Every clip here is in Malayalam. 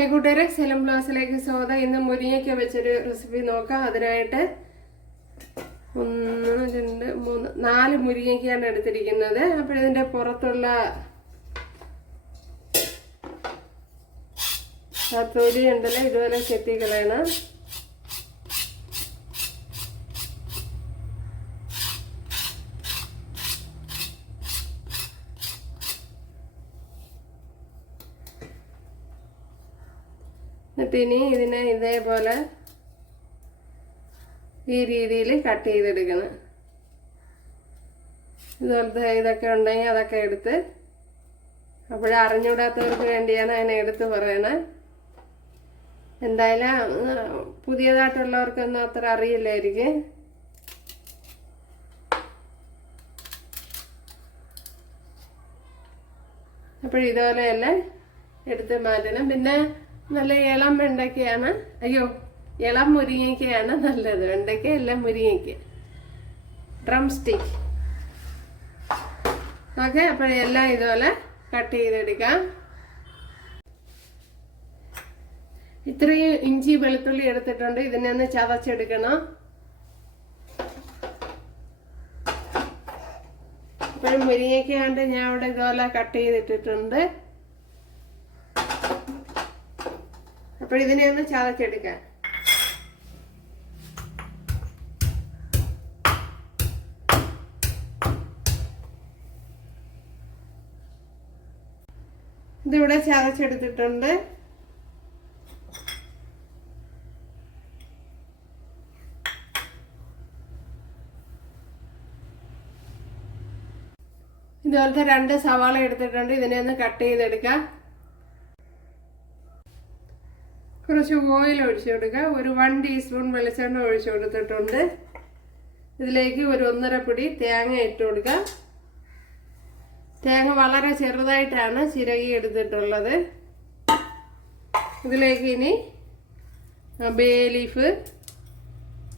ഹൈ കൂട്ടുകാരെ സെലം ബ്ലാസിലേക്ക് സ്വാഗതം ഇന്ന് മുരിങ്ങയ്ക്ക വെച്ചൊരു റെസിപ്പി നോക്കാം. അതിനായിട്ട് ഒന്ന് രണ്ട് മൂന്ന് നാല് മുരിങ്ങയ്ക്കാണ് എടുത്തിരിക്കുന്നത്. അപ്പോൾ ഇതിന്റെ പുറത്തുള്ള തൊലി ഉണ്ടല്ലോ ഇതുപോലെ ചെത്തിക്കളയണം എന്നിട്ട് ഇനി ഇതിനെ ഇതേപോലെ ഈ രീതിയിൽ കട്ട് ചെയ്തെടുക്കണം. ഇതുപോലത്തെ ഇതൊക്കെ ഉണ്ടെങ്കിൽ അതൊക്കെ എടുത്ത് അപ്പോഴും അറിഞ്ഞുകൂടാത്തവർക്ക് വേണ്ടിയാണ് അതിനെ എടുത്ത് പറയണേ. എന്തായാലും പുതിയതായിട്ടുള്ളവർക്കൊന്നും അത്ര അറിയില്ലായിരിക്കും. അപ്പോൾ ഇതുപോലെയെല്ലാം എടുത്ത് മാറ്റണം. പിന്നെ നല്ല ഇളം വെണ്ടയ്ക്കയാണ് അയ്യോ ഇളം മുരിങ്ങയ്ക്കയാണ് നല്ലത്. വെണ്ടയ്ക്ക എല്ലാം മുരിങ്ങയ്ക്ക. ഡ്രം സ്റ്റിക്ക് ഓക്കെ അപ്പോൾ എല്ലാം ഇതുപോലെ കട്ട് ചെയ്തെടുക്കാം. ഇത്രയും ഇഞ്ചി വെളുത്തുള്ളി എടുത്തിട്ടുണ്ട്. ഇതിനെ ഒന്ന് ചതച്ചെടുക്കണം. ഇപ്പോഴും മുരിങ്ങയ്ക്കാണ്ട് ഞാൻ ഇവിടെ ഇതുപോലെ കട്ട് ചെയ്തിട്ടിട്ടുണ്ട്. അപ്പോൾ ഇതിനെ ഒന്ന് ചതച്ചെടുക്കാം ഇതിവിടെ ചതച്ചെടുത്തിട്ടുണ്ട് ഇതുപോലത്തെ രണ്ട് സവാള എടുത്തിട്ടുണ്ട്. ഇതിനെ ഒന്ന് കട്ട് ചെയ്തെടുക്കാം. കുറച്ച് ഓയിൽ ഒഴിച്ചു കൊടുക്കുക. ഒരു വൺ ടീസ്പൂൺ വെളിച്ചെണ്ണ ഒഴിച്ചു കൊടുത്തിട്ടുണ്ട്. ഇതിലേക്ക് ഒരു ഒന്നര പിടി തേങ്ങ ഇട്ട് കൊടുക്കുക. തേങ്ങ വളരെ ചെറുതായിട്ടാണ് ചിരകി എടുത്തിട്ടുള്ളത്. ഇതിലേക്ക് ഇനി ബേ ലീഫ്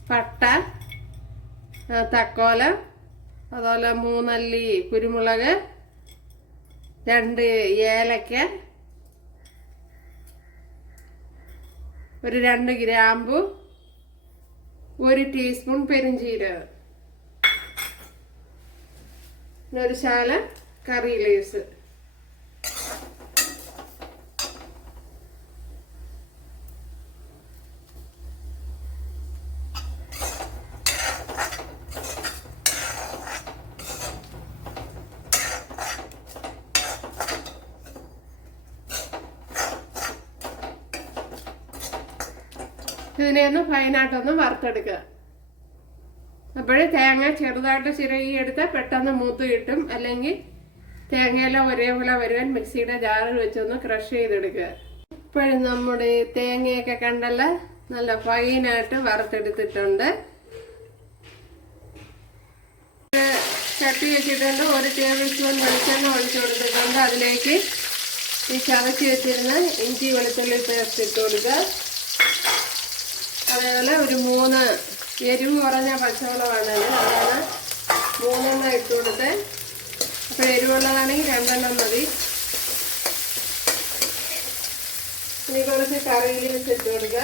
പട്ട തക്കോലം അതുപോലെ മൂന്നല്ലി കുരുമുളക് രണ്ട് ഏലക്ക ഒരു രണ്ട് ഗ്രാമ്പു ഒരു ടീസ്പൂൺ പെരുംജീരകം ഒരു ശാല കറി ലീവ്സ് ഇതിനെ ഒന്ന് ഫൈനായിട്ടൊന്ന് വറുത്തെടുക്കുക. അപ്പോഴേ തേങ്ങ ചെറുതായിട്ട് ചിരകി എടുത്താൽ പെട്ടെന്ന് മൂത്ത് കിട്ടും. അല്ലെങ്കിൽ തേങ്ങയെല്ലാം ഒരേപോലെ വരുവാൻ മിക്സിയുടെ ജാറിൽ വെച്ചൊന്ന് ക്രഷ് ചെയ്തെടുക്കുക. ഇപ്പോഴും നമ്മുടെ തേങ്ങയൊക്കെ കണ്ടല്ല നല്ല ഫൈനായിട്ട് വറുത്തെടുത്തിട്ടുണ്ട്. ചട്ടി വെച്ചിട്ടുണ്ട് ഒരു ടേബിൾ സ്പൂൺ വെളിച്ചെണ്ണ ഒഴിച്ചു കൊടുത്തിട്ടുണ്ട്. അതിലേക്ക് ഈ ചതച്ച് വെച്ചിരുന്ന ഇഞ്ചി വെളുത്തുള്ളി പേസ്റ്റ് ഇട്ട് കൊടുക്കുക. അതേപോലെ ഒരു മൂന്ന് എരിവ് കുറഞ്ഞ പച്ചമുളകാണ്. അതാണ് മൂന്നെണ്ണം ഇട്ട് കൊടുത്ത് അപ്പോൾ എരിവുള്ളതാണെങ്കിൽ രണ്ടെണ്ണം മതി ഇനി കുറച്ച് കറിയിൽ വെച്ചിട്ട് കൊടുക്കുക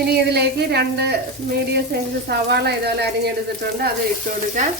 ഇനി ഇതിലേക്ക് രണ്ട് മീഡിയം സൈസ് സവാള ഇതുപോലെ അരിഞ്ഞെടുത്തിട്ടുണ്ട്. അത് ഇട്ട് കൊടുക്കാം.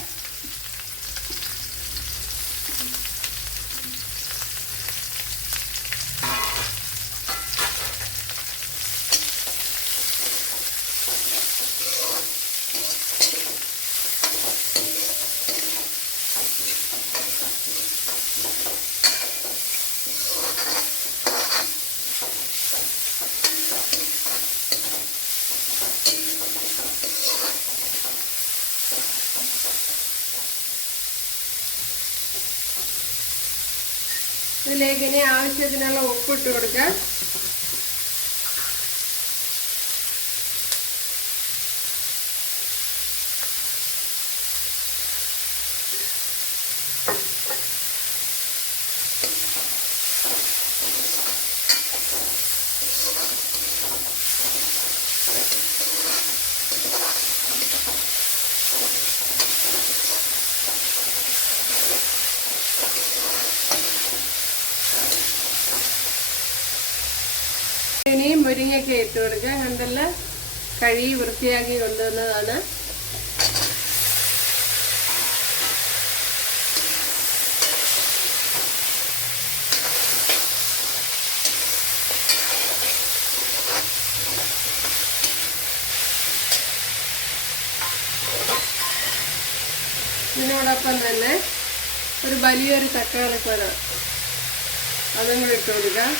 ഇതിലേക്ക് ഇനി ആവശ്യത്തിനുള്ള ഉപ്പിട്ട് കൊടുക്കാം ഇനി മുരിങ്ങയ്ക്ക ഇട്ട് കൊടുക്കുക. കണ്ടല്ല? കഴുകി വൃത്തിയാക്കി കൊണ്ടുവന്നതാണ്. ഇതിനോടൊപ്പം തന്നെ ഒരു വലിയൊരു തക്കാളിപ്പഴം ഇട്ട് കൊടുക്കാം.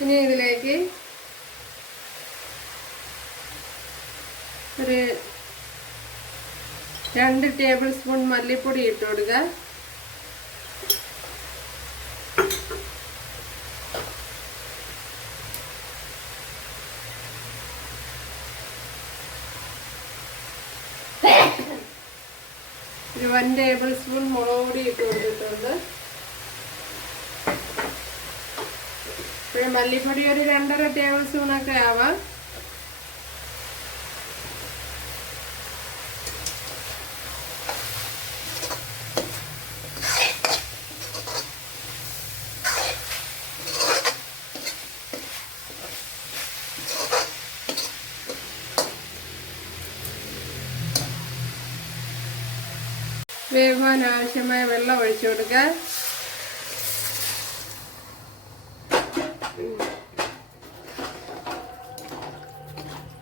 ഇനി ഇതിലേക്ക് ഒരു രണ്ട് ടേബിൾ സ്പൂൺ മല്ലിപ്പൊടി ഇട്ട് കൊടുക്കുക ഒരു വൺ ടേബിൾ സ്പൂൺ മുളക് പൊടി ഇട്ട് കൊടുത്തിട്ടുണ്ട്. മല്ലിപ്പൊടി ഒരു രണ്ടര ടേബിൾ സ്പൂണൊക്കെ ആവാം. വേവാൻ ആവശ്യമായ വെള്ളം ഒഴിച്ചു കൊടുക്കുക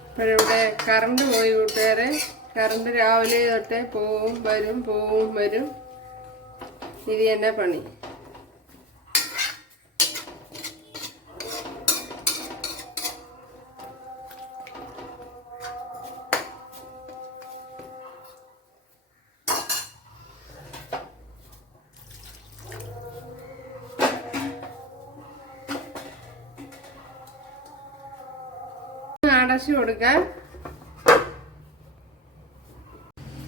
ഇപ്പോഴിവിടെ കറണ്ട് പോയി കൂട്ടുകാരെ. കറണ്ട് രാവിലെ തൊട്ടേ പോവും വരും പോവും വരും. ഇത് എന്റെ പണി. അടച്ചു കൊടുക്കാം.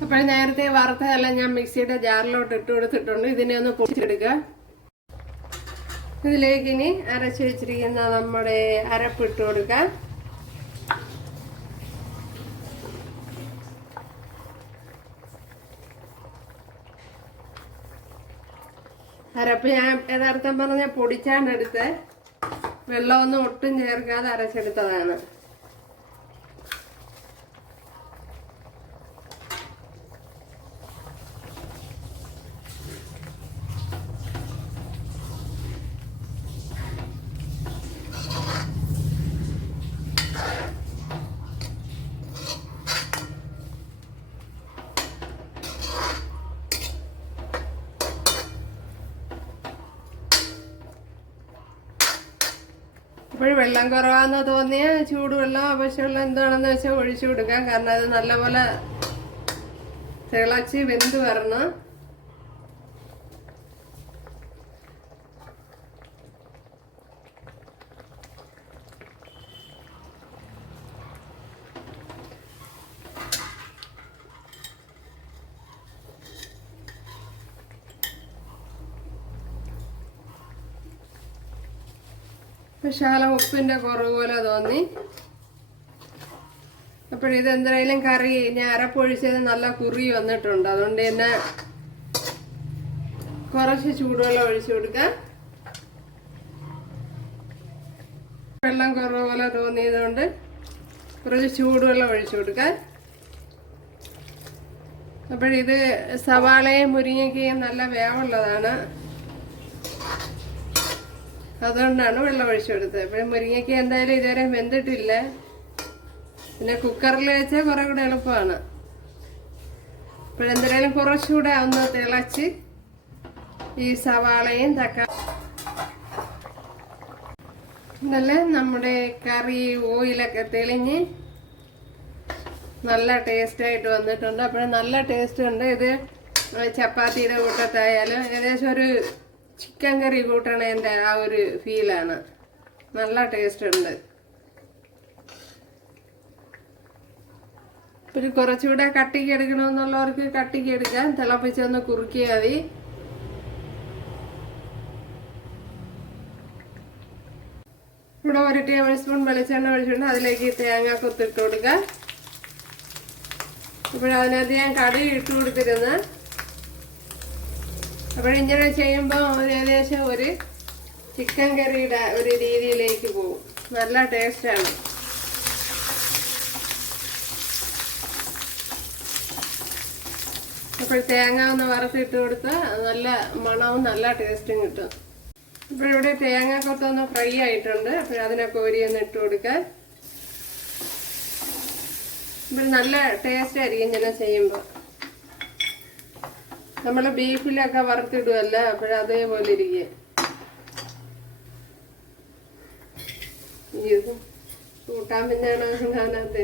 അപ്പോൾ നേരത്തെ വറുത്തതെല്ലാം ഞാൻ മിക്സിയുടെ ജാറിലോട്ട് ഇട്ട് കൊടുത്തിട്ടുണ്ട്. ഇതിനെ ഒന്ന് പൊടിച്ചെടുക്കുക ഇതിലേക്ക് ഇനി അരച്ചു വെച്ചിരിക്കുന്ന നമ്മുടെ അരപ്പ് ഇട്ട് കൊടുക്കാം. അരപ്പ് ഞാൻ യഥാർത്ഥം പറഞ്ഞ പൊടിച്ചാണ്ടെടുത്ത് വെള്ളമൊന്നും ഒട്ടും ചേർക്കാതെ അരച്ചെടുത്തതാണ്. ഇപ്പോൾ വെള്ളം കുറവാന്ന് തോന്നിയ ചൂടുവെള്ളം ആവശ്യമുള്ള എന്താണെന്ന് വെച്ചാൽ ഒഴിച്ചു കൊടുക്കാം. കാരണം അത് നല്ലപോലെ തിളച്ച് വെന്ത് വരണം. ശാല ഉപ്പിന്റെ കുറവ് പോലെ തോന്നി. അപ്പോഴിത് എന്തായാലും കറി ഞാൻ അരപ്പൊഴിച്ചത് നല്ല കുറി വന്നിട്ടുണ്ട്. അതുകൊണ്ട് തന്നെ കുറച്ച് ചൂടുവെള്ളം ഒഴിച്ചു കൊടുക്കാം. വെള്ളം കുറവ് പോലെ തോന്നിയതുകൊണ്ട് കുറച്ച് ചൂടുവെള്ളം ഒഴിച്ചു കൊടുക്കാം. അപ്പോഴിത് സവാളയും മുരിങ്ങയ്ക്കയും നല്ല വേവുള്ളതാണ്. അതുകൊണ്ടാണ് വെള്ളം ഒഴിച്ചു കൊടുത്തത്. പിന്നെ മുരിങ്ങയ്ക്ക് എന്തായാലും ഇതുവരെ വെന്തിട്ടില്ല. പിന്നെ കുക്കറിൽ വെച്ചാൽ കുറേ കൂടെ എളുപ്പമാണ് ഇപ്പോഴെന്തായാലും കുറച്ചുകൂടെ ഒന്ന് തിളച്ച് ഈ സവാളയും തക്കാളി ഇന്നലെ നമ്മുടെ കറി ഓയിലൊക്കെ തെളിഞ്ഞ് നല്ല ടേസ്റ്റ് ആയിട്ട് വന്നിട്ടുണ്ട്. അപ്പോൾ നല്ല ടേസ്റ്റ് ഉണ്ട്. ഇത് ചപ്പാത്തിയുടെ കൂട്ടത്തായാലും ഏകദേശം ഒരു ചിക്കൻ കറി കൂട്ടണതിന്റെ ആ ഒരു ഫീലാണ്. നല്ല ടേസ്റ്റ് ഉണ്ട്. പിന്നെ കുറച്ചുകൂടെ കട്ടിക്ക് എടുക്കണമെന്നുള്ളവർക്ക് കട്ടിക്ക് എടുക്കാം. തിളപ്പിച്ചൊന്ന് കുറുക്കിയാൽ മതി. ഇവിടെ ഒരു ടേബിൾ സ്പൂൺ വെളിച്ചെണ്ണ ഒഴിച്ചിട്ടുണ്ട്. അതിലേക്ക് തേങ്ങ കൊത്തിട്ട് കൊടുക്കാം. ഇപ്പോഴതിനകത്ത് ഞാൻ കടുക് ഇട്ട് കൊടുത്തിരുന്നു. അപ്പോഴിങ്ങനെ ചെയ്യുമ്പോൾ ഒരു ഏകദേശം ഒരു ചിക്കൻ കറിയുടെ ഒരു രീതിയിലേക്ക് പോകും. നല്ല ടേസ്റ്റാണ് അപ്പോൾ തേങ്ങ ഒന്ന് വറുത്തിട്ട് കൊടുത്താൽ നല്ല മണവും നല്ല ടേസ്റ്റും കിട്ടും. ഇപ്പോൾ ഇവിടെ തേങ്ങ കൊത്തൊന്ന് ഫ്രൈ ആയിട്ടുണ്ട്. അപ്പോൾ അതിനെ കോരി ഒന്ന് ഇട്ട് കൊടുക്കാൻ ഇപ്പോൾ നല്ല ടേസ്റ്റ് ആയിരിക്കും ഇങ്ങനെ ചെയ്യുമ്പോൾ നമ്മൾ ബീഫിലൊക്കെ വറുത്തിടുമല്ല അപ്പോഴതേപോലെ ഇരിക്കുക കൂട്ടാൻ പിന്നെയാണ് അതിനകത്ത്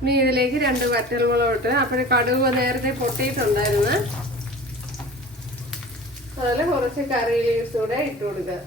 ഇനി ഇതിലേക്ക് രണ്ട് വറ്റൽമുളക് ഇട്ട് അപ്പോൾ കടുക് നേരത്തെ പൊട്ടിയിട്ടുണ്ടായിരുന്നു. അതിൽ കുറച്ച് കറി ലീവ്സ് കൂടെ ഇട്ട് കൊടുക്കുക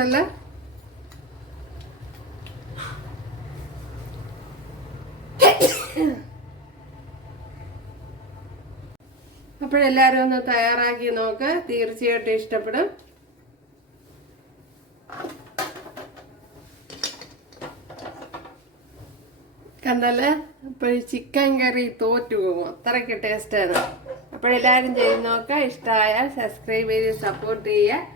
നല്ല അപ്പോഴെല്ലാവരും ഒന്ന് തയ്യാറാക്കി നോക്ക്. തീർച്ചയായിട്ടും ഇഷ്ടപ്പെടും. കണ്ടല്ലേ? അപ്പോൾ ചിക്കൻ കറി തോറ്റു പോകും. അത്രയ്ക്ക് ടേസ്റ്റാണ് അപ്പോഴെല്ലാവരും ചെയ്ത് നോക്കുക ഇഷ്ടമായാൽ സബ്സ്ക്രൈബ് ചെയ്ത് സപ്പോർട്ട് ചെയ്യുക.